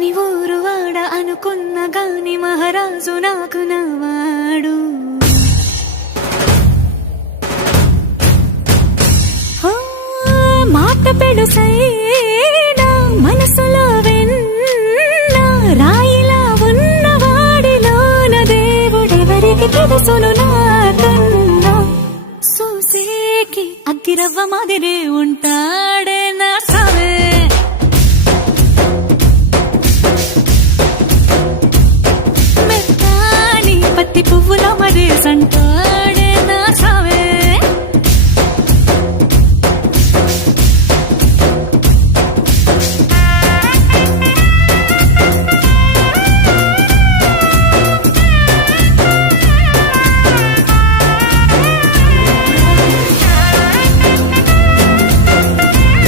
కాని ఊరువాడ అనుకున్న గాని మహారాజు నాకు నవాడు. మాట పెడుసైనా మనసులో వెన్న రాయిలా ఉన్నవాడిలోన దేవుడెవరికి తెలుసును.